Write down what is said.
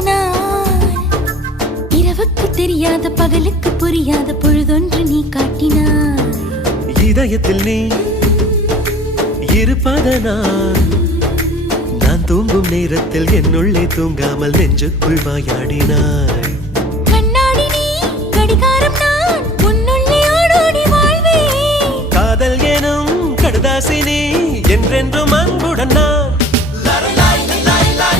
நாள் இரவுக்கு தெரியாத பகலுக்கு புரியாத பொழுதொன்று நீ காட்டினாய் இதயத்தில் நீ இருப்பதனால் நான் தூங்கும் நேரத்தில் என்னுள்ளே தூங்காமல் நெஞ்சுக்குள் வாயாடினாய் கண்ணாடி நீ கடிகாரம் நான் உன்னுள்ளே ஓடோடி வாழ்வே காதல் எனும் கடுதாசி நீ என்றென்றும் அன்புடன் நான்